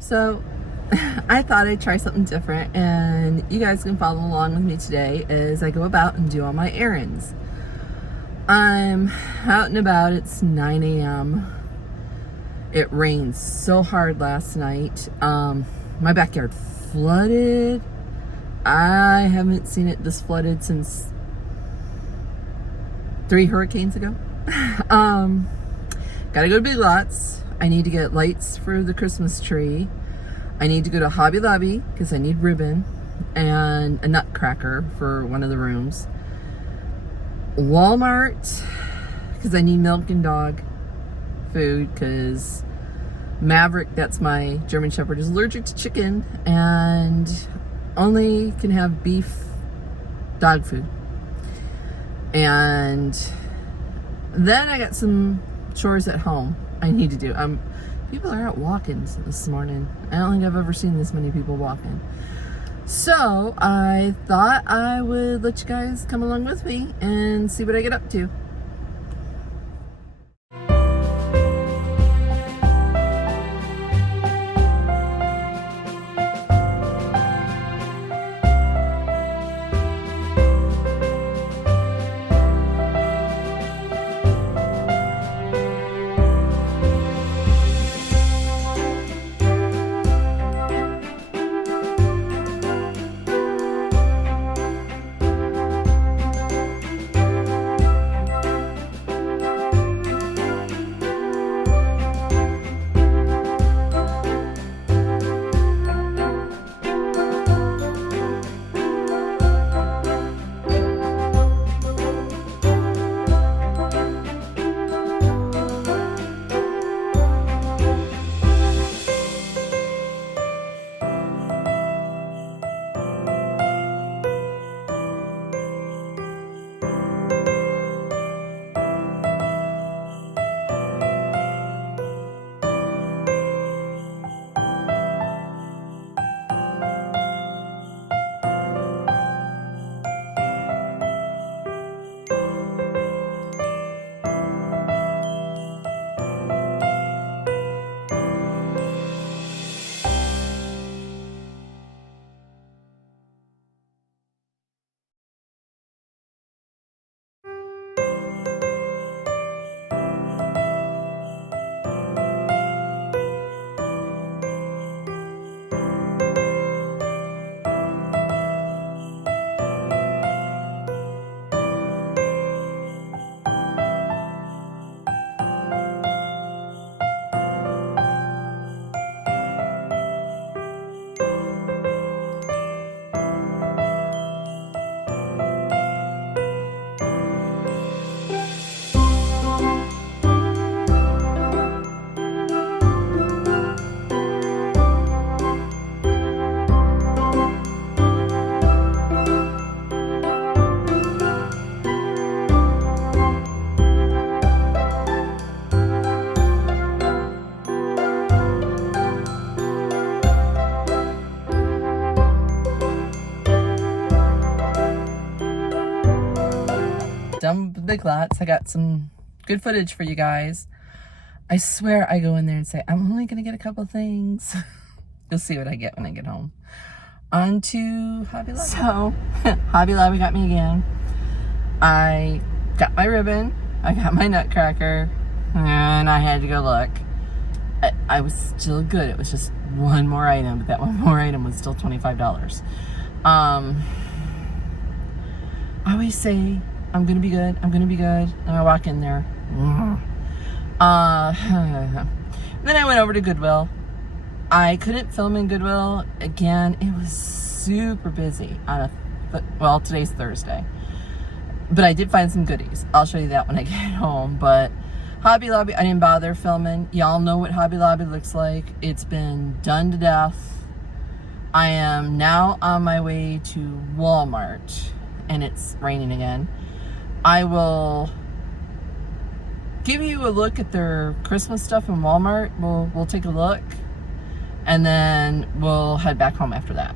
So I thought I'd try something different, and you guys can follow along with me today as I go about and do all my errands. I'm out and about. It's 9 a.m. It rained so hard last night. My backyard flooded. I haven't seen it this flooded since 3 hurricanes ago. Gotta go to Big Lots. I need to get lights for the Christmas tree. I need to go to Hobby Lobby because I need ribbon and a nutcracker for one of the rooms. Walmart because I need milk and dog food because Maverick, that's my German Shepherd, is allergic to chicken and only can have beef dog food. And then I got some chores at home I need to do. People are out walking this morning. I don't think I've ever seen this many people walking. So I thought I would let you guys come along with me and see what I get up to. Done with the Big Lots. I got some good footage for you guys. I swear I go in there and say, I'm only going to get a couple things. You'll see what I get when I get home. On to Hobby Lobby. So, Hobby Lobby got me again. I got my ribbon. I got my nutcracker. And I had to go look. I was still good. It was just one more item. But that one more item was still $25. I always say, I'm gonna be good, I'm gonna be good. And I walk in there. Then I went over to Goodwill. I couldn't film in Goodwill. Again, it was super busy well, today's Thursday. But I did find some goodies. I'll show you that when I get home. But Hobby Lobby, I didn't bother filming. Y'all know what Hobby Lobby looks like. It's been done to death. I am now on my way to Walmart. And it's raining again. I will give you a look at their Christmas stuff in Walmart. We'll take a look, and then we'll head back home after that.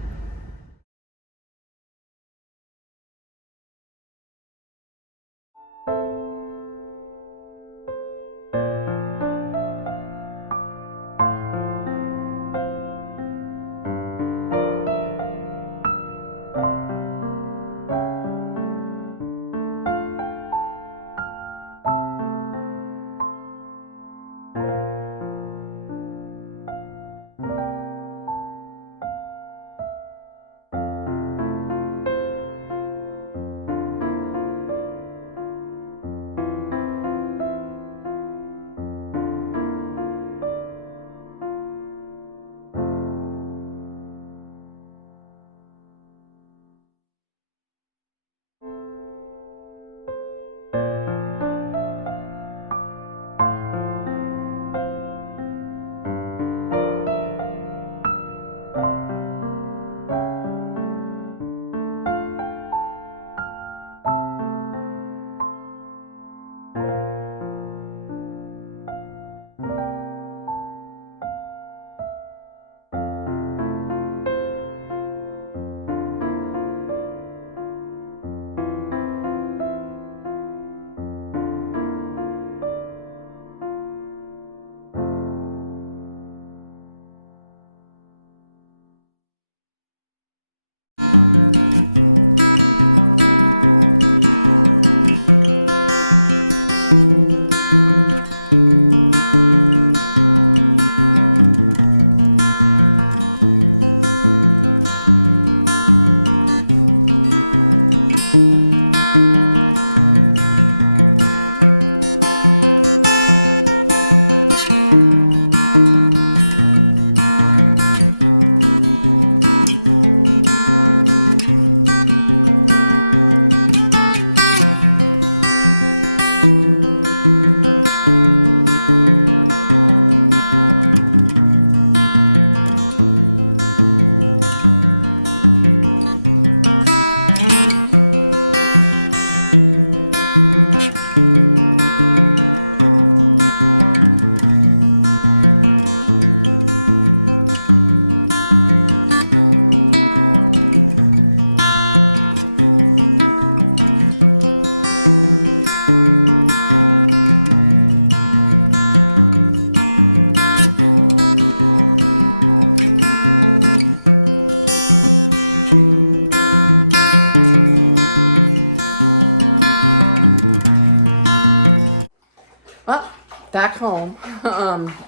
back home,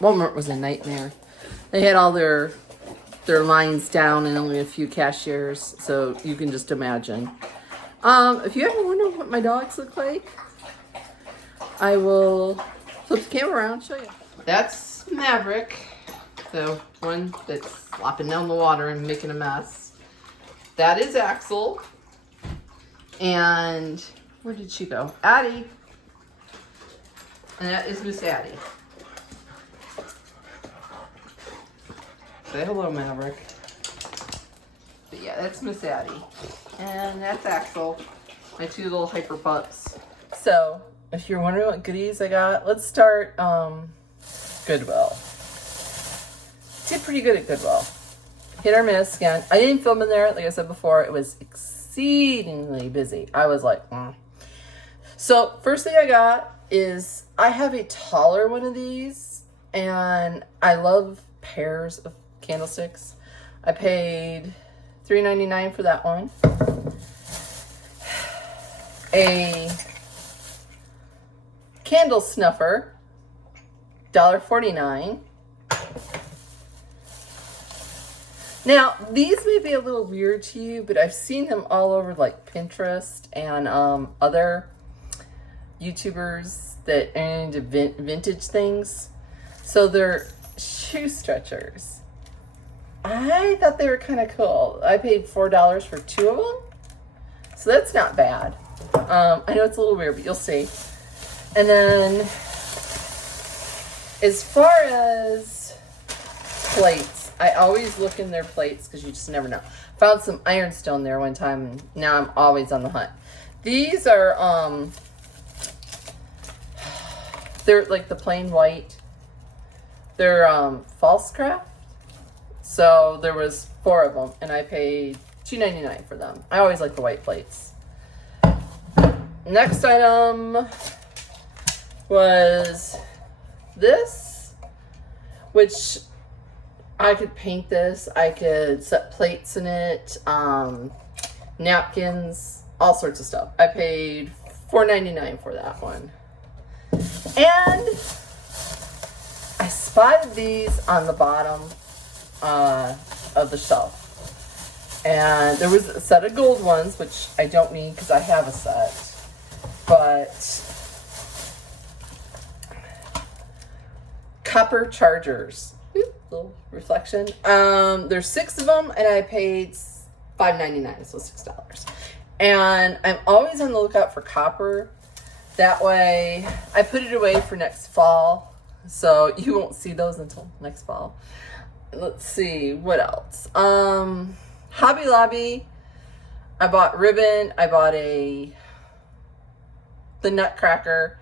Walmart was a nightmare. They had all their lines down and only a few cashiers, so you can just imagine. If you ever wonder what my dogs look like, I will flip the camera around and show you. That's Maverick, the one that's flopping down the water and making a mess. That is Axel. And where did she go? Addie. And that is Miss Addie. Say hello, Maverick. But yeah, that's Miss Addie. And that's Axel, my two little hyper pups. So, if you're wondering what goodies I got, let's start Goodwill. Did pretty good at Goodwill. Hit or miss again. I didn't film in there, like I said before. It was exceedingly busy. I was like, So, first thing I got is I have a taller one of these, and I love pairs of candlesticks. I paid $3.99 for that one. A candle snuffer, $1.49. Now, these may be a little weird to you, but I've seen them all over like Pinterest and other YouTubers that are into vintage things. So they're shoe stretchers. I thought they were kind of cool. I paid $4 for two of them. So that's not bad. I know it's a little weird, but you'll see. And then as far as plates, I always look in their plates because you just never know. Found some ironstone there one time, and now I'm always on the hunt. These are they're like the plain white. They're false craft. So there was 4 of them, and I paid $2.99 for them. I always like the white plates. Next item was this, which I could paint this. I could set plates in it, napkins, all sorts of stuff. I paid $4.99 for that one. And I spotted these on the bottom of the shelf. And there was a set of gold ones, which I don't need because I have a set. But copper chargers. Oop, little reflection. There's 6 of them, and I paid $5.99, so $6. And I'm always on the lookout for copper. That way, I put it away for next fall, so you won't see those until next fall. Let's see, what else? Hobby Lobby, I bought ribbon, I bought the Nutcracker,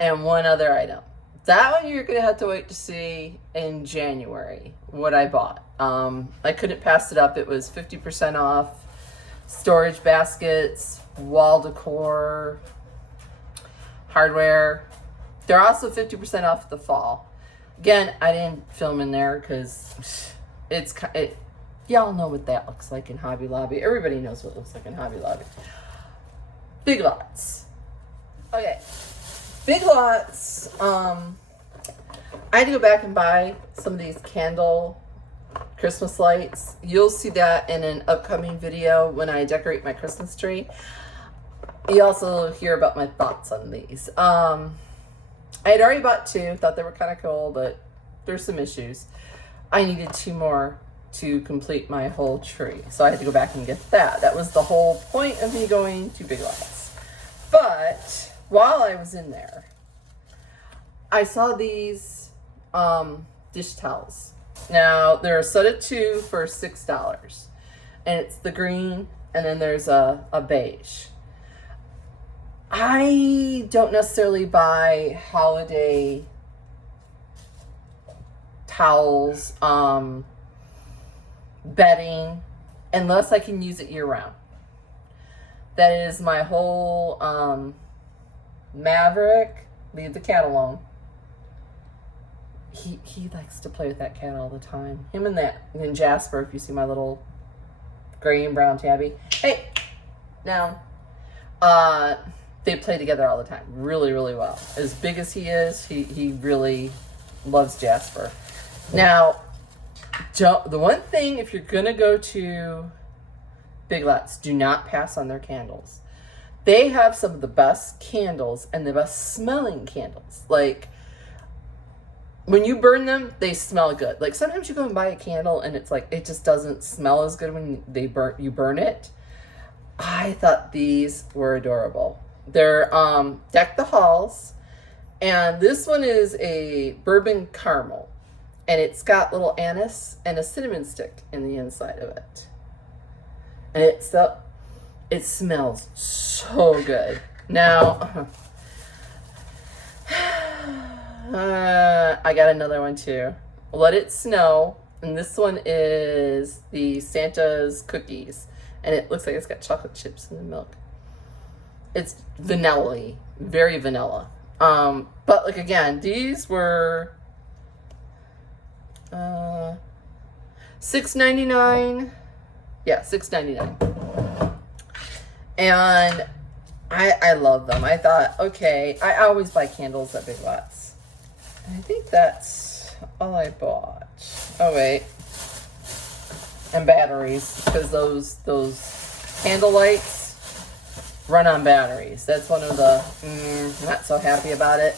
and one other item. That one you're gonna have to wait to see in January what I bought. I couldn't pass it up. It was 50% off. Storage baskets, wall decor, hardware. They're also 50% off the fall. Again, I didn't film in there because y'all know what that looks like in Hobby Lobby. Everybody knows what it looks like in Hobby Lobby. Big Lots. Okay, Big Lots. I had to go back and buy some of these candle Christmas lights. You'll see that in an upcoming video when I decorate my Christmas tree. You also hear about my thoughts on these. I had already bought 2, thought they were kind of cool, but there's some issues. I needed 2 more to complete my whole tree, so I had to go back and get that. That was the whole point of me going to Big Lots. But while I was in there, I saw these dish towels. Now, they're a set of 2 for $6. And it's the green, and then there's a beige. I don't necessarily buy holiday towels, bedding, unless I can use it year-round. That is my whole Maverick. Leave the cat alone. He likes to play with that cat all the time. Him and Jasper, if you see my little gray and brown tabby. Hey, now, they play together all the time. Really, really well. As big as he is, he really loves Jasper. Now, the one thing, if you're going to go to Big Lots, do not pass on their candles. They have some of the best candles and the best smelling candles. Like, when you burn them, they smell good. Like, sometimes you go and buy a candle and it's like, it just doesn't smell as good when you burn it. I thought these were adorable. They're Deck the Halls, and this one is a bourbon caramel, and it's got little anise and a cinnamon stick in the inside of it, and it smells so good. Now, I got another one too. Let It Snow, and this one is the Santa's cookies, and it looks like it's got chocolate chips in the milk. It's vanilla-y, very vanilla. But like, again, these were $6.99. Yeah, $6.99. And I love them. I thought, okay, I always buy candles at Big Lots. And I think that's all I bought. Oh wait, and batteries, because those candle lights run on batteries. That's one of the not so happy about it.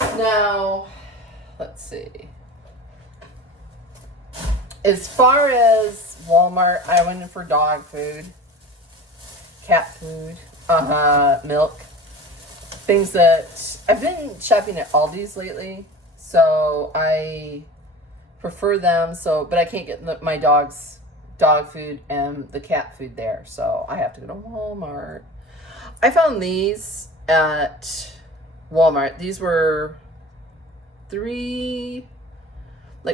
Now, let's see. As far as Walmart, I went in for dog food, cat food, milk, things that I've been shopping at Aldi's lately, so I prefer them. So, but I can't get my dog's dog food and the cat food there, so I have to go to Walmart. I found these at Walmart. These were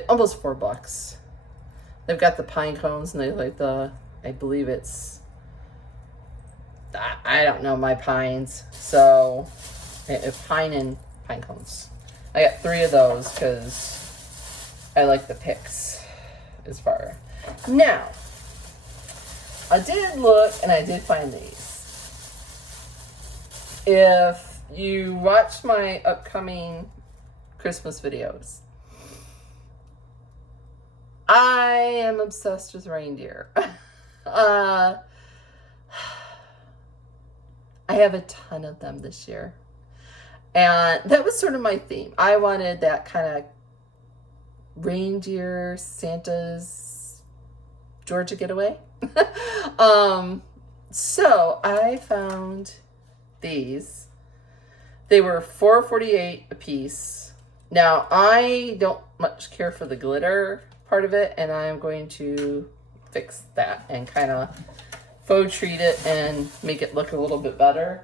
almost $4. They've got the pine cones, and they like I believe it's, I don't know my pines, so pine and pine cones. I got 3 of those because I like the picks as far. Now, I did look and I did find these. If you watch my upcoming Christmas videos, I am obsessed with reindeer. I have a ton of them this year. And that was sort of my theme. I wanted that kind of reindeer, Santa's Georgia getaway. So I found these. They were $4.48 a piece. Now, I don't much care for the glitter part of it, and I'm going to fix that and kind of faux treat it and make it look a little bit better.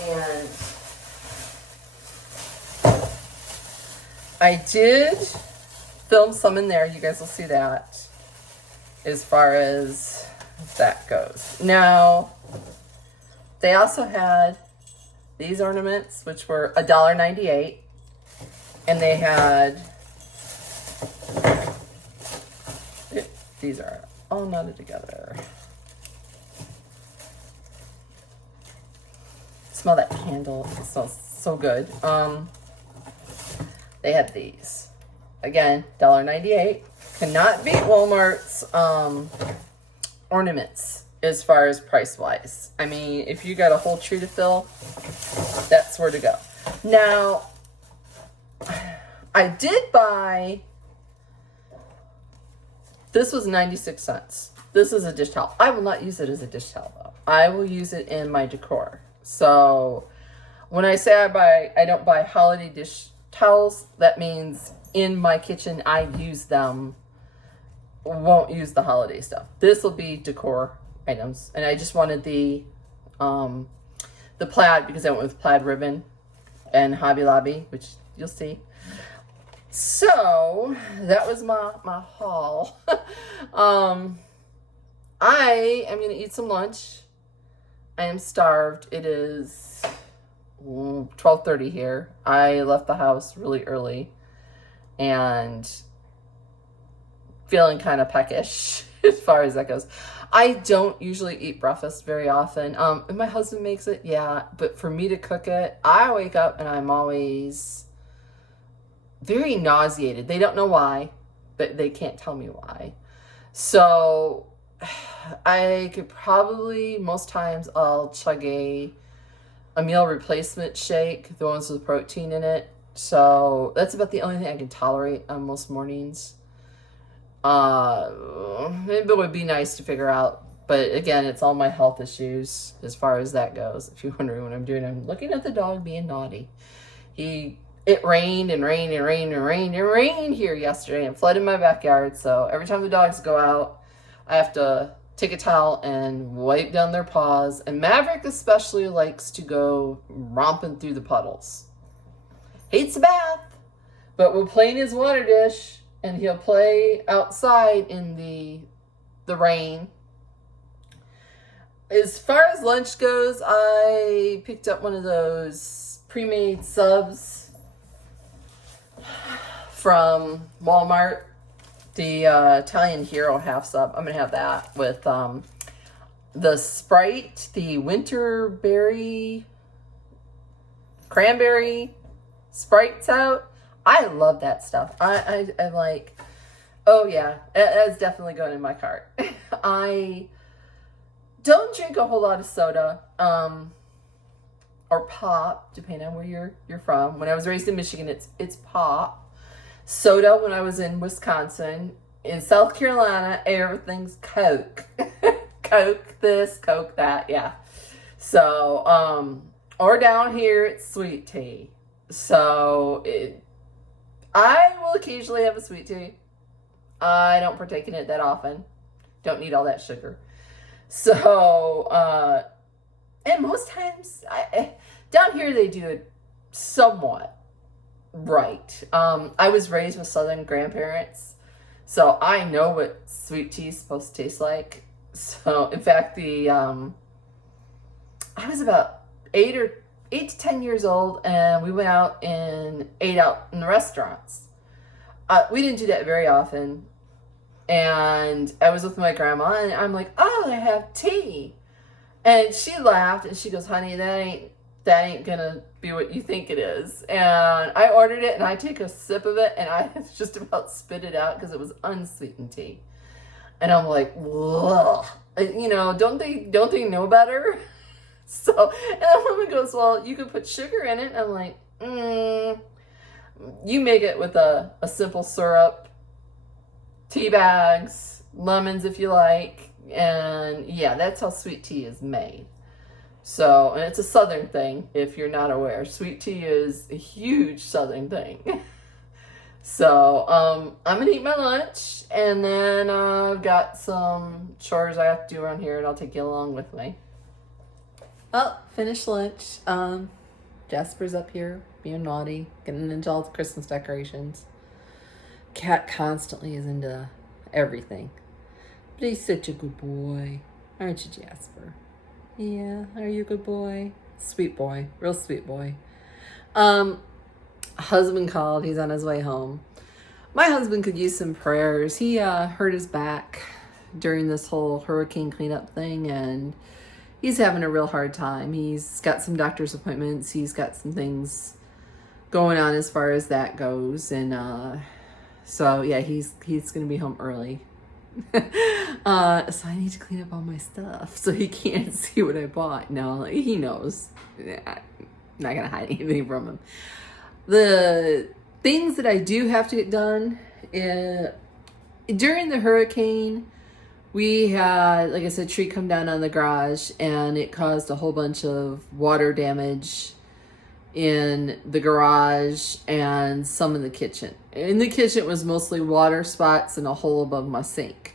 And I did film some in there. You guys will see that as far as that goes. Now, they also had these ornaments, which were $1.98, and they had, these are all knotted together. Smell that candle. It smells so good. They had these. Again, $1.98. Cannot beat Walmart's ornaments as far as price-wise. I mean, if you got a whole tree to fill, that's where to go. Now, I did buy, this was 96 cents. This is a dish towel. I will not use it as a dish towel, though. I will use it in my decor. So, when I say I don't buy holiday dish towels, that means in my kitchen I use them. Won't use the holiday stuff. This will be decor items, and I just wanted the plaid because I went with plaid ribbon and Hobby Lobby, which you'll see. So that was my haul. I am gonna eat some lunch. I am starved. It is 12:30 here. I left the house really early and feeling kind of peckish as far as that goes. I don't usually eat breakfast very often. If my husband makes it, yeah. But for me to cook it, I wake up and I'm always very nauseated. They don't know why, but they can't tell me why. So I could probably, most times I'll chug a meal replacement shake, the ones with protein in it. So that's about the only thing I can tolerate on most mornings. It would be nice to figure out, but again, it's all my health issues as far as that goes. If you're wondering what I'm doing, I'm looking at the dog being naughty. It rained and rained and rained and rained and rained here yesterday and flooded my backyard. So every time the dogs go out, I have to take a towel and wipe down their paws. And Maverick especially likes to go romping through the puddles. Hates a bath, but will play in his water dish, and he'll play outside in the rain. As far as lunch goes, I picked up one of those pre-made subs from Walmart, the Italian Hero half sub. I'm gonna have that with the Sprite, the winter berry, cranberry Sprites out. I love that stuff. I'm like, oh yeah, that's definitely going in my cart. I don't drink a whole lot of soda, or pop, depending on where you're from. When I was raised in Michigan, it's pop. Soda when I was in Wisconsin. In South Carolina, everything's Coke. Coke this, Coke that, yeah. So, or down here, it's sweet tea. So, I will occasionally have a sweet tea. I don't partake in it that often. Don't need all that sugar. So, and most times, down here they do it somewhat right. I was raised with Southern grandparents, so I know what sweet tea is supposed to taste like. So, in fact, I was about 8 to 10 years old, and we went out and ate out in the restaurants. We didn't do that very often. And I was with my grandma, and I'm like, oh, they have tea. And she laughed, and she goes, honey, that ain't gonna be what you think it is. And I ordered it, and I take a sip of it, and I just about spit it out because it was unsweetened tea. And I'm like, ugh. You know, don't they know better? So, and the woman goes, well, you could put sugar in it. And I'm like, you make it with a simple syrup, tea bags, lemons if you like. And yeah, that's how sweet tea is made. So, and it's a Southern thing, if you're not aware. Sweet tea is a huge Southern thing. So, I'm going to eat my lunch, and then I've got some chores I have to do around here, and I'll take you along with me. Oh, finished lunch. Jasper's up here being naughty, getting into all the Christmas decorations. Cat constantly is into everything. But he's such a good boy. Aren't you, Jasper? Yeah, are you a good boy? Sweet boy. Real sweet boy. Husband called. He's on his way home. My husband could use some prayers. He hurt his back during this whole hurricane cleanup thing, and he's having a real hard time. He's got some doctor's appointments. He's got some things going on as far as that goes. And so, yeah, he's going to be home early. So I need to clean up all my stuff so he can't see what I bought. No, he knows. I'm not going to hide anything from him. The things that I do have to get done during the hurricane, we had, like I said, a tree come down on the garage, and it caused a whole bunch of water damage in the garage and some in the kitchen. In the kitchen, it was mostly water spots and a hole above my sink.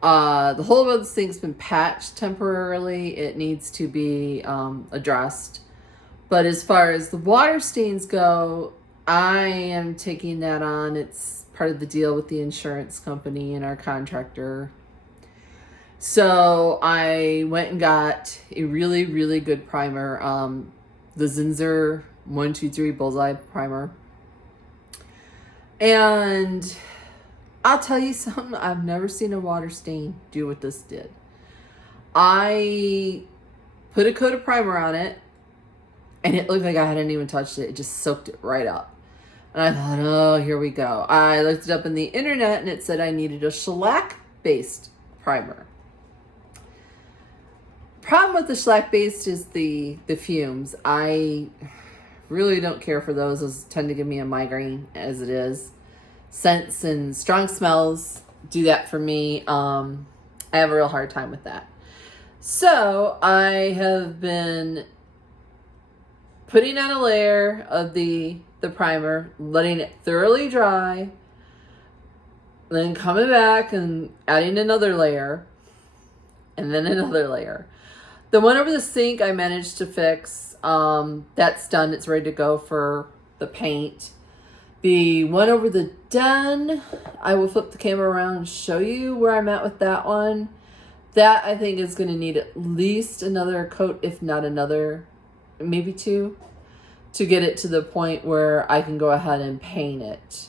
The hole above the sink's been patched temporarily. It needs to be addressed. But as far as the water stains go, I am taking that on. It's part of the deal with the insurance company and our contractor. So I went and got a really, really good primer. The Zinsser 123 Bullseye Primer. And I'll tell you something, I've never seen a water stain do what this did. I put a coat of primer on it, and it looked like I hadn't even touched it. It just soaked it right up. And I thought, oh, here we go. I looked it up on the internet, and it said I needed a shellac-based primer. Problem with the shellac-based is the fumes. I really don't care for those. Those tend to give me a migraine as it is. Scents and strong smells do that for me. I have a real hard time with that. So I have been putting on a layer of the primer, letting it thoroughly dry, then coming back and adding another layer, and then another layer. The one over the sink I managed to fix. That's done. It's ready to go for the paint. The one over the den, I will flip the camera around and show you where I'm at with that one. That I think is going to need at least another coat, if not another, maybe two, to get it to the point where I can go ahead and paint it.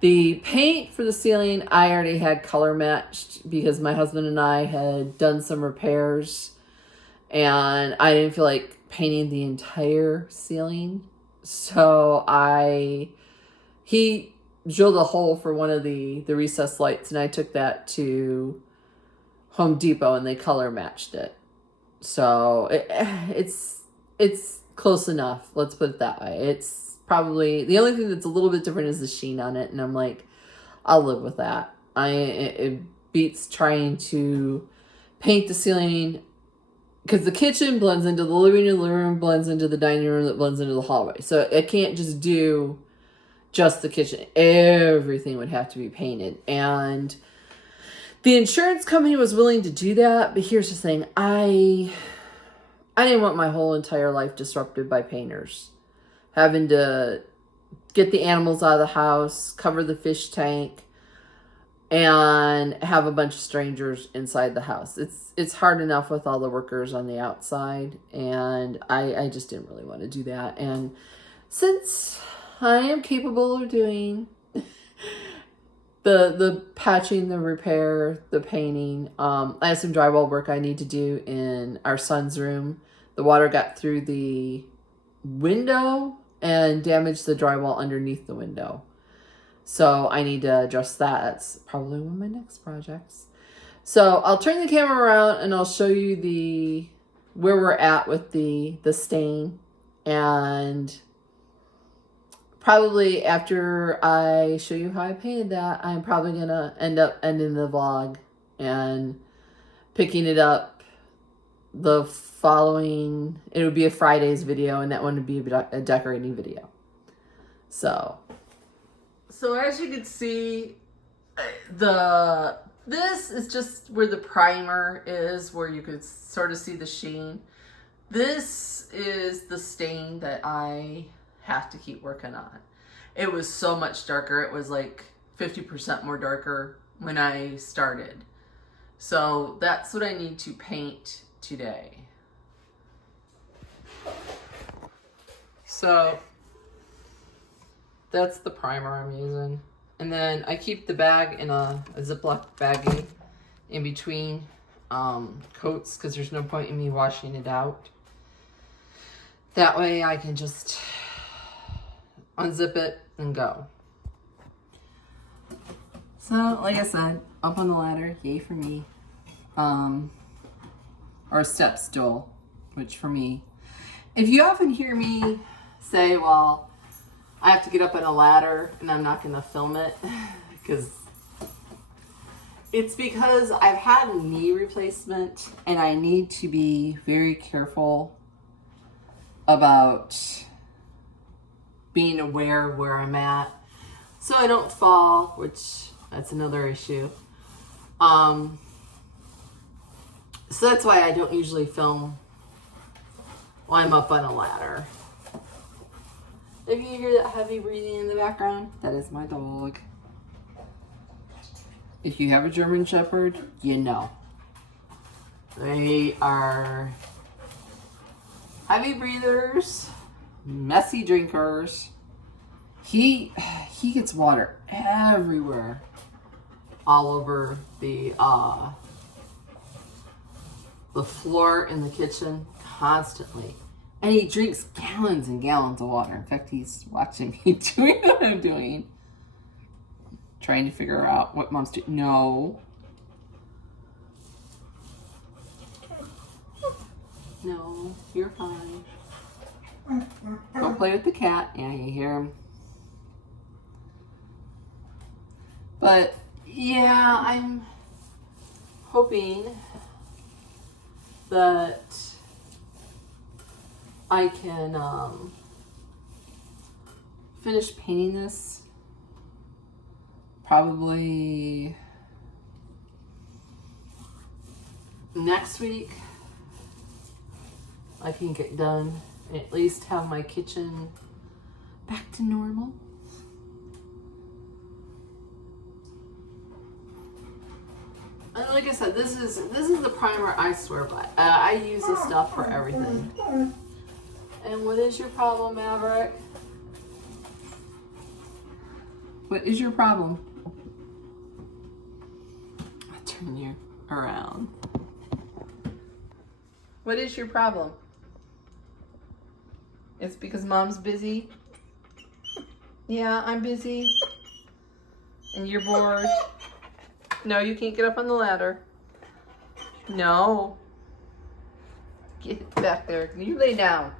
The paint for the ceiling, I already had color matched because my husband and I had done some repairs, and I didn't feel like painting the entire ceiling. So he drilled a hole for one of the recessed lights, and I took that to Home Depot and they color matched it. So it's close enough. Let's put it that way. It's probably the only thing that's a little bit different is the sheen on it. And I'm like, I'll live with that. It beats trying to paint the ceiling because the kitchen blends into the living room, blends into the dining room, that blends into the hallway. So I can't just do just the kitchen. Everything would have to be painted. And the insurance company was willing to do that. But here's the thing. I didn't want my whole entire life disrupted by painters. Having to get the animals out of the house, cover the fish tank, and have a bunch of strangers inside the house. It's hard enough with all the workers on the outside, and I just didn't really want to do that. And since I am capable of doing the patching, the repair, the painting, I have some drywall work I need to do in our son's room. The water got through the window and damaged the drywall underneath the window. So I need to address that. That's probably one of my next projects. So I'll turn the camera around and I'll show you where we're at with the stain. And probably after I show you how I painted that, I'm probably going to end up ending the vlog and picking it up the following. It would be a Friday's video, and that one would be a decorating video. So as you can see, this is just where the primer is, where you could sort of see the sheen. This is the stain that I have to keep working on. It was so much darker. It was like 50% more darker when I started. So that's what I need to paint today. So that's the primer I'm using. And then I keep the bag in a Ziploc baggie in between coats because there's no point in me washing it out. That way I can just unzip it and go. So, like I said, up on the ladder, yay for me. Or step stool, which for me. If you often hear me say, well, I have to get up on a ladder and I'm not going to film it, it's because I've had a knee replacement and I need to be very careful about being aware where I'm at so I don't fall, which that's another issue. So that's why I don't usually film while I'm up on a ladder. If you hear that heavy breathing in the background, that is my dog. If you have a German Shepherd, you know. They are heavy breathers, messy drinkers. He gets water everywhere, all over the the floor in the kitchen constantly. And he drinks gallons and gallons of water. In fact, he's watching me doing what I'm doing. Trying to figure out what Mom's doing. No. No, you're fine. Go play with the cat. Yeah, you hear him. But, yeah, I'm hoping that I can finish painting this probably next week. I can get done and at least have my kitchen back to normal. And like I said, this is the primer I swear by. I use this stuff for everything. And what is your problem, Maverick? What is your problem? I'll turn you around. What is your problem? It's because Mom's busy? Yeah, I'm busy. And you're bored? No, you can't get up on the ladder. No. Get back there. You lay down.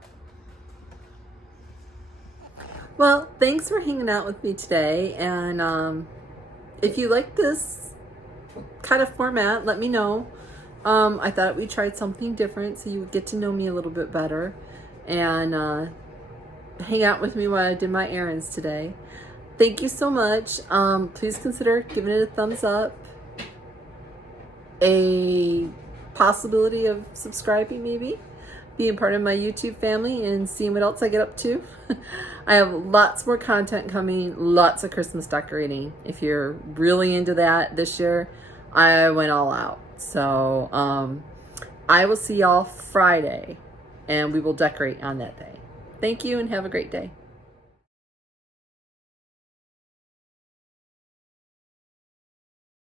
Well, thanks for hanging out with me today. And if you like this kind of format, let me know. I thought we tried something different so you would get to know me a little bit better. And hang out with me while I did my errands today. Thank you so much. Please consider giving it a thumbs up. A possibility of subscribing, maybe being part of my YouTube family and seeing what else I get up to. I have lots more content coming, lots of Christmas decorating. If you're really into that this year, I went all out. So I will see y'all Friday and we will decorate on that day. Thank you and have a great day.